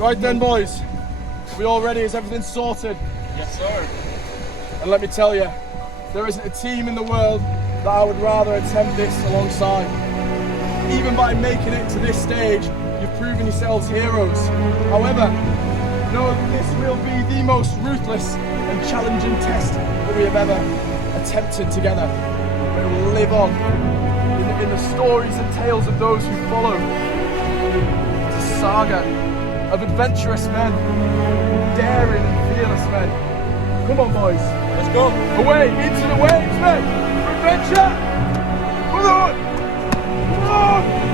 Right then, boys. Are we all ready? Is everything sorted? Yes, sir. And let me tell you, there isn't a team in the world that I would rather attempt this alongside. Even by making it to this stage, you've proven yourselves heroes. However, know that this will be the most ruthless and challenging test that we have ever attempted together. But it will live on in the stories and tales of those who follow. It's a saga of adventurous men, daring and fearless men. Come on, boys. Let's go. Away into the waves, men. For adventure. Brotherhood. Come on.